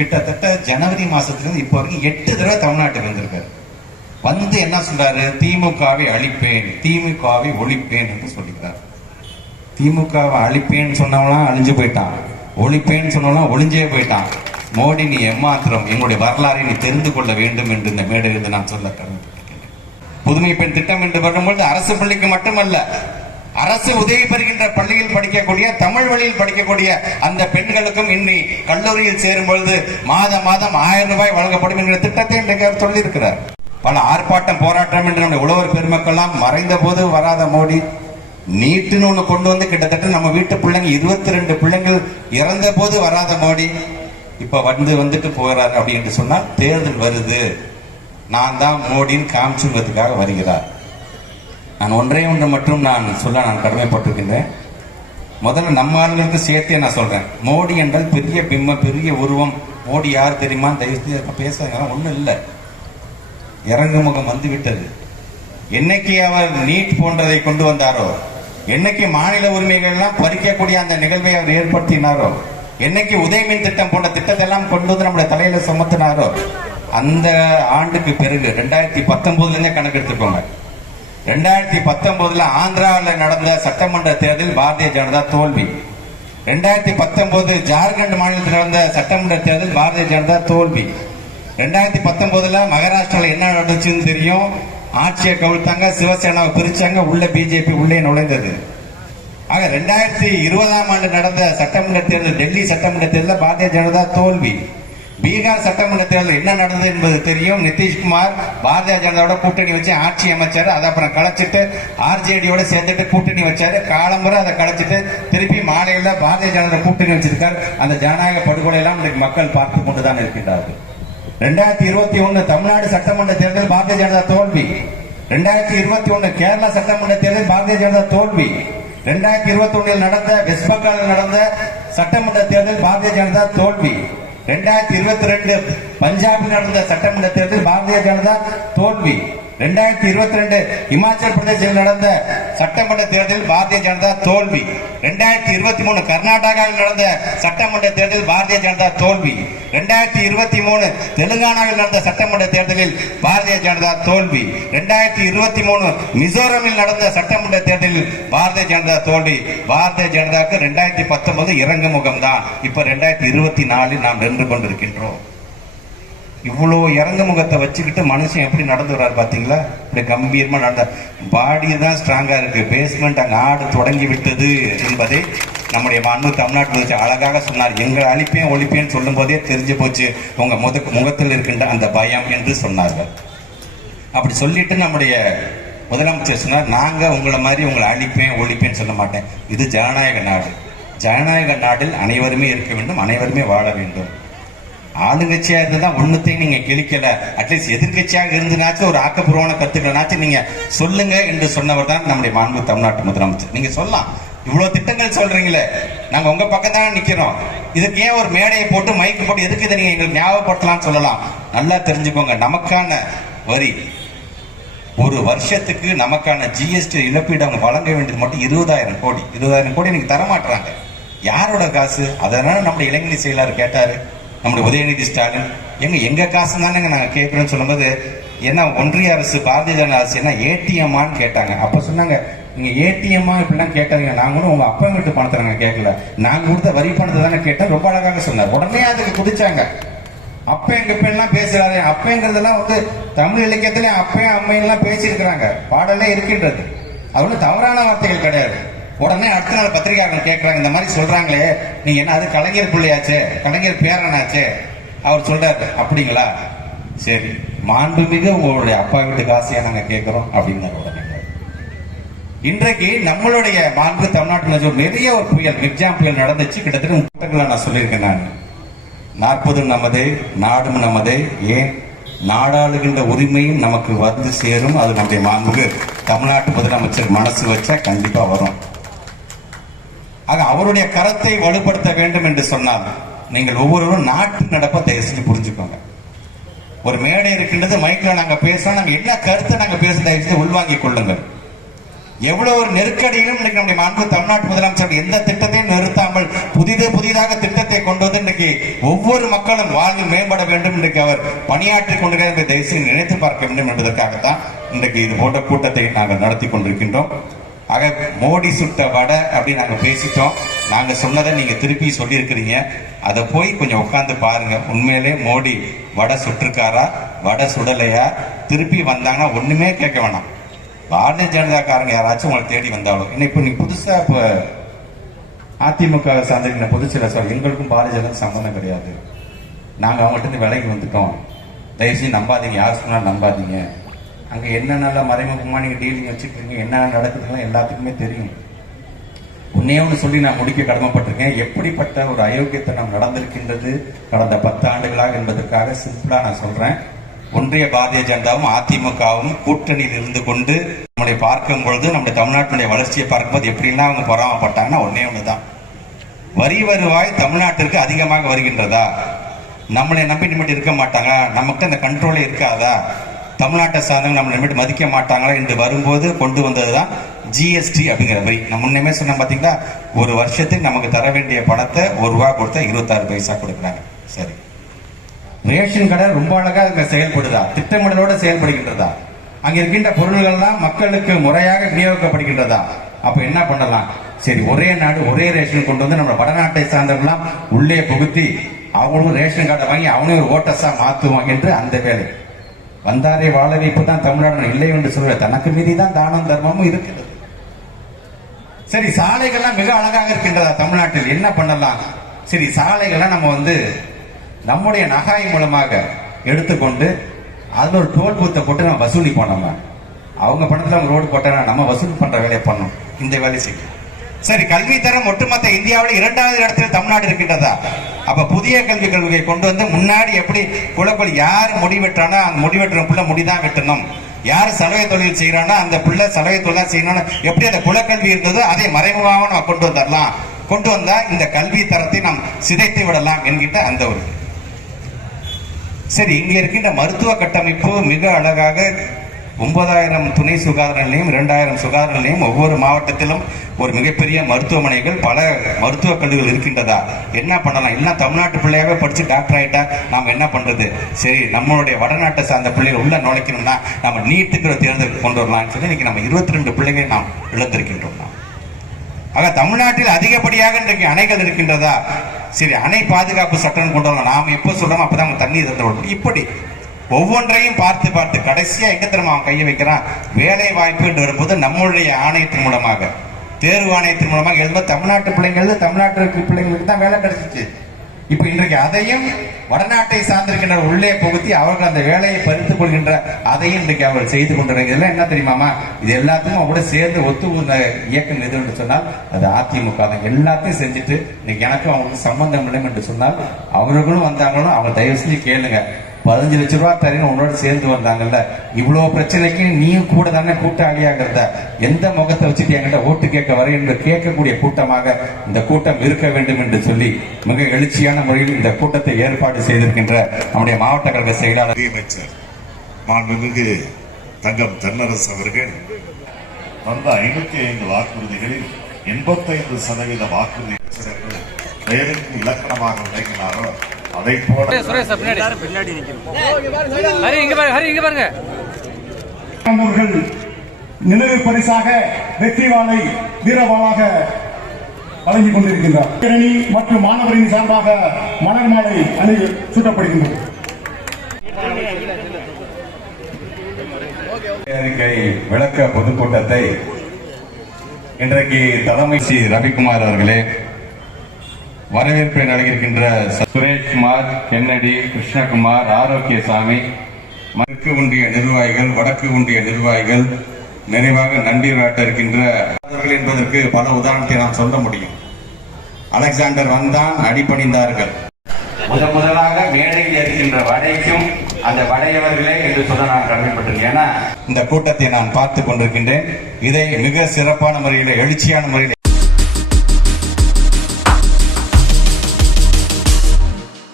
கிட்டத்தட்ட ஜனவரி மாசத்துல இப்போ வரைக்கும் எட்டு தடவை தமிழ்நாட்டுக்கு வந்திருக்காரு. வந்து என்ன சொல்றாரு? திமுகவை அழிப்பேன் திமுகவை ஒழிப்பேன் என்று சொல்லிக்கிறார். திமுகவை அழிப்பேன்னு சொன்னவனா அழிஞ்சு போயிட்டான். ஒழிப்பேன்னு சொன்னவனா ஒளிஞ்சே போயிட்டான். மோடி நீ எம்மாத்திரம் எங்களுடைய வரலாறை நீ தெரிந்து கொள்ள வேண்டும் என்று இந்த மேடையிலிருந்து நான் சொல்ல கடமைப்பட்டிருக்கிறேன் புதுமை பெண் திட்டம் என்று வரும்பொழுது அரசு பள்ளிக்கு மட்டுமல்ல அரசு உதவி பெறுகின்ற பள்ளியில் படிக்கக்கூடிய தமிழ் வழியில் படிக்கக்கூடிய அந்த பெண்களுக்கும் இன்னி கல்லூரியில் சேரும் பொழுது மாதம் மாதம் ஆயிரம் ரூபாய் வழங்கப்படும் என்கிற திட்டத்தை இன்றைக்கு அவர் சொல்லியிருக்கிறார். பல ஆர்ப்பாட்டம் போராட்டம் என்று நம்முடைய உழவர் பெருமக்கள்லாம் மறைந்த போது வராத மோடி நீட்டுன்னு ஒண்ணு கொண்டு வந்து கிட்டத்தட்ட நம்ம வீட்டு பிள்ளைங்க இருபத்தி ரெண்டு பிள்ளைங்கள் இறந்த போது வராத மோடி இப்ப வந்து வந்துட்டு போகிறார் அப்படின்னு சொன்னால் தேர்தல் வருது. நான் தான் மோடின்னு காமிச்சுங்கிறதுக்காக வருகிறார். நான் ஒன்றே ஒன்று மட்டும் நான் சொல்ல நான் கடமைப்பட்டிருக்கின்றேன். முதல்ல நம்ம ஆளுங்களுக்கு சேர்த்தே நான் சொல்கிறேன் மோடி என்றால் பெரிய பிம்ம பெரிய உருவம். மோடி யார் தெரியுமா? தயவுசெய்து பேசுறாங்க ஒன்றும் இல்லை. இறங்கு முகம் வந்து விட்டது. என்னைக்கு அவர் நீட் போன்றதை கொண்டு வந்தாரோ என்னைக்கு மாநில உரிமைகள்லாம் பறிக்கக்கூடிய அந்த நிகழ்வை அவர் ஏற்படுத்தினாரோ என்னைக்கு உதயமின் திட்டம் போன்ற திட்டத்தை எல்லாம் கொண்டு வந்து நம்முடைய தலையில சுமத்தினாரோ அந்த ஆண்டுக்கு பிறகு ரெண்டாயிரத்தி பத்தொன்பதுல இருந்தே கணக்கு எடுத்துக்கோங்க ரெண்டாயிரத்தி பத்தொன்பதுல ஆந்திராவில் நடந்த சட்டமன்ற தேர்தல் பாரதிய ஜனதா தோல்வி. ரெண்டாயிரத்தி பத்தொன்பது ஜார்க்கண்ட் மாநிலத்தில் நடந்த சட்டமன்ற தேர்தல் பாரதிய ஜனதா தோல்வி. ரெண்டாயிரத்தி பத்தொன்பதுல மகாராஷ்டிரால என்ன நடந்துச்சுன்னு தெரியும்? ஆட்சியை கவிழ்த்தாங்க சிவசேனாவை பிரிச்சாங்க உள்ள பிஜேபி உள்ளே நுழைந்தது. ஆக ரெண்டாயிரத்தி இருபதாம் ஆண்டு நடந்த சட்டமன்ற தேர்தல் டெல்லி சட்டமன்ற தேர்தலில் பாரதிய ஜனதா தோல்வி. பீகார் சட்டமன்ற தேர்தல் என்ன நடந்தது என்பது தெரியும். நிதிஷ்குமார் பாரதிய ஜனதாவோட கூட்டணி வச்சு ஆட்சி அமைச்சாரு. அதை அப்புறம் கலைச்சிட்டு ஆர்ஜேடியோட சேர்ந்துட்டு கூட்டணி வச்சாரு. காலம்புற அதை கலைச்சிட்டு திருப்பி மாலையில பாரதிய ஜனதா கூட்டணி வச்சிருக்காரு. அந்த ஜனநாயக படுகொலை எல்லாம் இன்றைக்கு மக்கள் பார்த்து கொண்டுதான் இருக்கின்றார்கள். ரெண்டாயிரத்தி இருபத்தி ஒண்ணு தமிழ்நாடு சட்டமன்ற தேர்தல் பாரதிய ஜனதா தோல்வி. ரெண்டாயிரத்தி இருபத்தி ஒண்ணு கேரளா சட்டமன்ற தேர்தல் பாரதிய ஜனதா தோல்வி. ரெண்டாயிரத்தி இருபத்தி ஒன்னில் நடந்த வெஸ்ட் பெங்காலில் நடந்த சட்டமன்ற தேர்தல் பாரதிய ஜனதா தோல்வி. ரெண்டாயிரத்தி இருபத்தி ரெண்டு பஞ்சாபில் நடந்த சட்டமன்ற தேர்தல் பாரதிய ஜனதா தோல்வி. ரெண்டாயிரத்தி இருபத்தி ரெண்டு இமாச்சல் பிரதேசத்தில் நடந்த சட்டமன்ற தேர்தல் பாரதிய ஜனதா தோல்வி. ரெண்டாயிரத்தி இருபத்தி மூணு கர்நாடகாவில் நடந்த சட்டமன்ற தேர்தல் பாரதிய ஜனதா தோல்வி. ரெண்டாயிரத்தி இருபத்தி மூணு தெலுங்கானாவில் நடந்த சட்டமன்ற தேர்தலில் பாரதிய ஜனதா தோல்வி. ரெண்டாயிரத்தி இருபத்தி மூணு மிசோரமில் நடந்த சட்டமன்ற தேர்தலில் பாரதிய ஜனதா தோல்வி. பாரதிய ஜனதாக்கு ரெண்டாயிரத்தி பத்தொன்பது இறங்கு முகம் தான் இப்ப ரெண்டாயிரத்தி இருபத்தி நாலில் நாம் நின்று கொண்டிருக்கின்றோம். இவ்வளோ இறங்கு முகத்தை வச்சுக்கிட்டு மனுஷன் எப்படி நடந்து வர்றாரு பார்த்தீங்களா? இப்படி கம்பீரமாக நடந்த. பாடி தான் ஸ்ட்ராங்காக இருக்குது பேஸ்மெண்ட் அங்கே ஆடு தொடங்கி விட்டது என்பதை நம்முடைய மாண்பு தமிழ்நாட்டு வச்சு அழகாக சொன்னார். எங்கள் அழிப்பேன் ஒழிப்பேன் சொல்லும் போதே தெரிஞ்சு போச்சு. உங்கள் முத முகத்தில் இருக்கின்ற அந்த பயம் என்று சொன்னார்கள். அப்படி சொல்லிட்டு நம்முடைய முதலமைச்சர் சொன்னார் நாங்கள் உங்களை மாதிரி உங்களை அழிப்பேன் ஒழிப்பேன் சொல்ல மாட்டேன். இது ஜனநாயக நாடு. ஜனநாயக நாட்டில் அனைவருமே இருக்க வேண்டும் அனைவருமே வாழ வேண்டும். ஆளுங்கட்சியா இருந்ததா ஒண்ணுத்தையும் நீங்க கிழிக்கல. அட்லீஸ்ட் எதிர்கட்சியாக இருந்துனாச்சும் ஒரு ஆக்கப்பூர்வமான கருத்துக்களாச்சும் நீங்க சொல்லுங்க என்று சொன்னவர் தான் நம்முடைய மாண்பு தமிழ்நாட்டு முதலமைச்சர். நீங்க சொல்லலாம். இவ்வளவு திட்டங்கள் சொல்றீங்களே. நாங்க உங்க பக்கம் தான் நிக்கிறோம். இதுக்கு ஏன் ஒரு மேடையை போட்டு மைக்கு போட்டு எதுக்கு இதை நீங்க எங்களுக்கு ஞாபகப்படுத்தலாம்னு சொல்லலாம். நல்லா தெரிஞ்சுக்கோங்க. நமக்கான வரி. ஒரு வருஷத்துக்கு நமக்கான ஜிஎஸ்டி இழப்பீடு அவங்க வழங்க வேண்டியது மட்டும் இருபதாயிரம் கோடி. இருபதாயிரம் கோடி நீங்க தரமாட்டுறாங்க யாரோட காசு? அதனால நம்முடைய இளைஞர் செயலாளர் கேட்டாரு. நம்முடைய உதயநிதி ஸ்டாலின் எங்க எங்க காசு தானேங்க நாங்கள் கேட்கிறோம்னு சொல்லும்போது என்ன ஒன்றிய அரசு பாரதிய ஜனதா அரசு என்ன ஏடிஎம்மான்னு கேட்டாங்க. அப்போ சொன்னாங்க நீங்கள் ஏடிஎம்மா இப்படிலாம் கேட்டாங்க நாங்களும் உங்கள் அப்பா வீட்டு பணத்தை நாங்கள் கேட்கல. நாங்கள் கொடுத்த வரி பணத்தை தானே கேட்டோம் ரொம்ப அழகாக சொன்னார். உடனே அதுக்கு குதிச்சாங்க. அப்பன் கிப்பன்லாம் பேசுறாரு அப்பங்கிறதெல்லாம் வந்து தமிழ் இலக்கியத்திலே அப்பையும் அம்மையெல்லாம் பேசியிருக்கிறாங்க. பாடலே இருக்கின்றது. அது ஒன்றும் தவறான வார்த்தைகள் கிடையாது. உடனே அடுத்த நாள் பத்திரிகையாளர்கள் கேட்குறாங்க இந்த மாதிரி சொல்றாங்களே நீ என்ன அது கலைஞர் பிள்ளையாச்சே கலைஞர் பேரனாச்சே அவர் சொல்றாரு அப்படிங்களா? சரி மாண்புமிகு உங்களுடைய அப்பா வீட்டு காசையா நாங்கள் கேட்குறோம் அப்படின்னாரு உடனே. இன்றைக்கு நம்மளுடைய மாண்பு தமிழ்நாட்டில் நிறைய ஒரு புயல் மிக்ஜாம் புயல் நடந்துச்சு கிட்டத்தட்ட முட்டங்களை நான் சொல்லியிருக்கேன் நான். நாற்பதும் நமது நாடும் நமது ஏன்? நாடாளுகின்ற உரிமையும் நமக்கு வந்து சேரும் அது நம்முடைய மாண்புக்கு தமிழ்நாட்டு முதலமைச்சர் மனசு வச்சா கண்டிப்பாக வரும். ஆக அவருடைய கரத்தை வலுப்படுத்த வேண்டும் என்று சொன்னால் நீங்கள் ஒவ்வொருவரும் நாட்டு நடப்பை தயவு செஞ்சு புரிஞ்சுக்கோங்க. ஒரு மேடை இருக்கின்றது மைக்கில் நாங்கள் பேசுகிறோம் நாங்கள் என்ன கருத்தை நாங்கள் பேச தயவு உள்வாங்கிக் கொள்ளுங்கள். எவ்வளவு ஒரு நெருக்கடியிலும் இன்றைக்கு நம்முடைய மாண்பு தமிழ்நாட்டு முதலமைச்சர் எந்த திட்டத்தையும் நிறுத்தாமல் புதிது புதிதாக திட்டத்தை கொண்டு வந்து இன்றைக்கு ஒவ்வொரு மக்களும் வாழ்ந்து மேம்பட வேண்டும் இன்றைக்கு அவர் பணியாற்றி கொண்டிருக்கிற தயவு செய்து நினைத்து பார்க்க வேண்டும் என்பதற்காகத்தான் இன்றைக்கு இது போன்ற கூட்டத்தை நாங்கள் நடத்தி கொண்டிருக்கின்றோம். ஆக மோடி சுட்ட வடை அப்படி நாங்கள் பேசிட்டோம். நாங்கள் சொன்னதை நீங்கள் திருப்பி சொல்லியிருக்கிறீங்க. அதை போய் கொஞ்சம் உட்காந்து பாருங்க. உண்மையிலே மோடி வடை சுட்டிருக்காரா? வடை சுடலையா? திருப்பி வந்தாங்கன்னா ஒன்றுமே கேட்க வேணாம். பாரதிய ஜனதாக்காரங்க யாராச்சும் உங்களை தேடி வந்தாலும். இன்னைக்கு இப்போ நீங்கள் புதுசாக இப்போ அதிமுக சார்ந்திருக்கிற பொதுச்செயலர் சார் எங்களுக்கும் பாரதிய ஜனதா சம்மந்தம் கிடையாது. நாங்கள் அவங்கள்ட்ட இருந்து விலகி வந்துட்டோம். தயவுசெய்து நம்பாதீங்க. யார் சொன்னாலும் நம்பாதீங்க. அங்கே என்னென்ன மறைமுகமாக நீங்கள் டீலிங் வச்சுருக்கீங்க என்ன நடக்குதுன்னு எல்லாத்துக்குமே தெரியும். உன்னே ஒன்று சொல்லி நான் முடிக்க கடமைப்பட்டிருக்கேன். எப்படிப்பட்ட ஒரு அயோக்கியத்தனம் நடந்திருக்கின்றது கடந்த பத்து ஆண்டுகளாக என்பதற்காக சிம்பிளாக நான் சொல்கிறேன் ஒன்றிய பாரதிய ஜனதாவும் அதிமுகவும் கூட்டணியில் இருந்து கொண்டு நம்மளை பார்க்கும் பொழுது நம்முடைய தமிழ்நாட்டினுடைய வளர்ச்சியை பார்க்கும்போது எப்படிலாம் அவங்க பொறாமப்பட்டாங்கன்னா ஒன்னே தான் வரி வருவாய் தமிழ்நாட்டிற்கு அதிகமாக வருகின்றதா? நம்மளை நம்பி நிமிட்டு இருக்க மாட்டாங்க நமக்கு அந்த கண்ட்ரோலே இருக்காதா? தமிழ்நாட்டை சார்ந்தவங்க நம்மளை நிமிட்டு மதிக்க மாட்டாங்களா என்று வரும்போது கொண்டு வந்தது தான் ஜிஎஸ்டி அப்படிங்கிற வரி. நான் முன்னமே சொன்ன பாத்தீங்களா? ஒரு வருஷத்துக்கு நமக்கு தர வேண்டிய பணத்தை ஒரு ரூபா கொடுத்தா இருபத்தாறு பைசா கொடுக்குறாங்க. சரி. ரேஷன் கடை ரொம்ப அழகா அங்க செயல்படுதா? திட்டமிடலோட செயல்படுகின்றதா? அங்க இருக்கின்ற பொருள்கள்லாம் மக்களுக்கு முறையாக விநியோகிக்கப்படுகின்றதா? அப்ப என்ன பண்ணலாம்? சரி ஒரே நாடு ஒரே ரேஷன் கொண்டு வந்து நம்ம வடநாட்டை சார்ந்தவர்களாம் உள்ளே புகுத்தி அவங்களும் ரேஷன் கார்டை வாங்கி அவனும் ஒரு ஓட்டஸா மாத்துவோம் என்று அந்த வேலை. வந்தாரே வாழ வைப்பு தான் தமிழ்நாடு இல்லை என்று சொல்ல தனக்கு மீறி தான் தானம் தர்மமும் இருக்கிறது. சரி சாலைகள்லாம் மிக அழகாக இருக்கின்றதா தமிழ்நாட்டில்? என்ன பண்ணலாம்? சரி சாலைகள்லாம் நம்ம வந்து நம்முடைய நகாய் மூலமாக எடுத்துக்கொண்டு அதுல ஒரு டோல் பூத்தை போட்டு நம்ம வசூலி பண்ணோம்? அவங்க பணத்துல அவங்க ரோடு போட்டா நம்ம வசூல் பண்ற வேலையை பண்ணோம் இந்த வேலையை செய்யணும். சரி கல்வி தரம் ஒட்டுமொத்த இந்தியாவில் இரண்டாவது இடத்தில் தமிழ்நாடு இருக்கின்றதா? அப்ப புதிய கல்விக் கொள்கையை கொண்டு வந்து முன்னாடி எப்படி குலப்பல் யார் முடிவெட்டானோ அந்த முடிவெட்டுற புள்ள முடிதான் வெட்டணும். யார் சலவை தொழில் செய்யறானோ அந்த புள்ள சலவை தொழில் செய்யணும் எப்படி அந்த குலக்கல்வி இருந்ததோ அதை மறைமுகமாக நம்ம கொண்டு வந்துடலாம் கொண்டு வந்தா இந்த கல்வி தரத்தை நாம் சிதைத்து விடலாம் என்கின்ற அந்த ஒரு சரி இங்க இருக்கின்ற மருத்துவ கட்டமைப்பு மிக அழகாக ஒன்பதாயிரம் துணை சுகாதார நிலையம் இரண்டாயிரம் சுகாதார நிலையம் ஒவ்வொரு மாவட்டத்திலும் ஒரு மிகப்பெரிய மருத்துவமனைகள் பல மருத்துவக் கல்லூரிகள் இருக்கின்றதா? என்ன பண்ணலாம்? எல்லாம் தமிழ்நாட்டு பிள்ளையாவே படிச்சு டாக்டர் ஆகிட்டா நாம என்ன பண்றது? சரி நம்மளுடைய வடநாட்டை சார்ந்த பிள்ளைகள் உள்ள நுழைக்கணும்னா நம்ம நீட்டுக்கிற தேர்தல் கொண்டு வரலாம்னு சொல்லி இன்னைக்கு நம்ம இருபத்தி ரெண்டு பிள்ளைகளை நாம் இழந்திருக்கின்றோம் நாம். ஆக தமிழ்நாட்டில் அதிகப்படியாக இன்றைக்கு அணைகள் இருக்கின்றதா? சரி அணை பாதுகாப்பு சட்டம் கொண்டு வரலாம். நாம் எப்போ சொல்றோமோ அப்பதான் அவங்க தண்ணீர் இருந்து இப்படி ஒவ்வொன்றையும் பார்த்து பார்த்து கடைசியா எங்க திரும்ப அவன் கையை வைக்கிறான்? வேலை வாய்ப்பு என்று வரும்போது நம்மளுடைய ஆணையத்தின் மூலமாக. தேர்வு ஆணையத்தின் மூலமாக எழுதும்போது தமிழ்நாட்டு பிள்ளைங்களுக்கு தமிழ்நாட்டு பிள்ளைங்களுக்கு தான் வேலை கிடைச்சிச்சு. இப்ப இன்றைக்கு அதையும் வடநாட்டை சார்ந்திருக்கின்ற உள்ளே புகுத்தி அவர்கள் அந்த வேலையை பறித்துக் கொள்கின்ற அதையும் இன்றைக்கு அவர் செய்து கொண்டிருக்கிறாங்க இதெல்லாம் என்ன தெரியுமாமா இது எல்லாத்தையும் கூட சேர்ந்து ஒத்து இயக்கம் எது என்று சொன்னால் அது அதிமுக தான். எல்லாத்தையும் செஞ்சுட்டு இன்னைக்கு எனக்கும் அவங்களுக்கு சம்பந்தம் இல்லை என்று சொன்னால் அவர்களும் வந்தாங்களும் அவங்க தயவு செஞ்சு கேளுங்க. பதினஞ்சு லட்ச ரூபா தரேன்னு உன்னோட சேர்ந்து வந்தாங்கல்ல. இவ்வளவு பிரச்சனைக்கு நீயும் கூட தானே கூட்டாளியாக எந்த முகத்தை வச்சுட்டு என்கிட்ட ஓட்டு கேட்க வர என்று கேட்கக்கூடிய கூட்டமாக இந்த கூட்டம் இருக்க வேண்டும் என்று சொல்லி மிக எழுச்சியான முறையில் இந்த கூட்டத்தை ஏற்பாடு செய்திருக்கின்ற நம்முடைய மாவட்ட கழக செயலாளர் அமைச்சர் மாண்புமிகு தங்கம் தென்னரசு அவர்கள் வந்த ஐநூத்தி ஐந்து வாக்குறுதிகளில் எண்பத்தைந்து சதவீத வாக்குறுதி பெயருக்கு இலக்கணமாக விளங்கினாரோ அதை போல சுரேஷ் சார் பின்னாடி. பின்னாடி ஹரி. இங்க பாருங்க ஹரி இங்க பாருங்க. அவர்கள் நினைவு பரிசாக வெற்றி வாளை வீரவாளாக வழங்கிக் கொண்டிருக்கின்றார். மற்றும் மாணவரின் சார்பாக மலர் மாலை அணி சூட்டப்படுகின்றது. அறிக்கை விளக்க பொதுக்கூட்டத்தை இன்றைக்கு தலைமை ஸ்ரீ ரவிக்குமார் அவர்களே வரவேற்பை நல்கிருக்கின்ற சுரேஷ்குமார் கென்னடி கிருஷ்ணகுமார் ஆரோக்கியசாமி மற்கு ஒன்றிய நிர்வாகிகள் வடக்கு ஒன்றிய நிர்வாகிகள் நிறைவாக நன்றி காட்ட இருக்கின்ற என்பதற்கு பல உதாரணத்தை நாம் சொல்ல முடியும். அலெக்சாண்டர் வந்தான் அடிபணிந்தார்கள். முதன் முதலாக மேடையில் இருக்கின்ற வடைக்கும் அந்த வடையவர்களே என்று சொல்ல நான் கடமைப்பட்டிருக்கேன். ஏன்னா இந்த கூட்டத்தை நான் பார்த்து கொண்டிருக்கின்றேன். இதை மிக சிறப்பான முறையில் எழுச்சியான முறையில்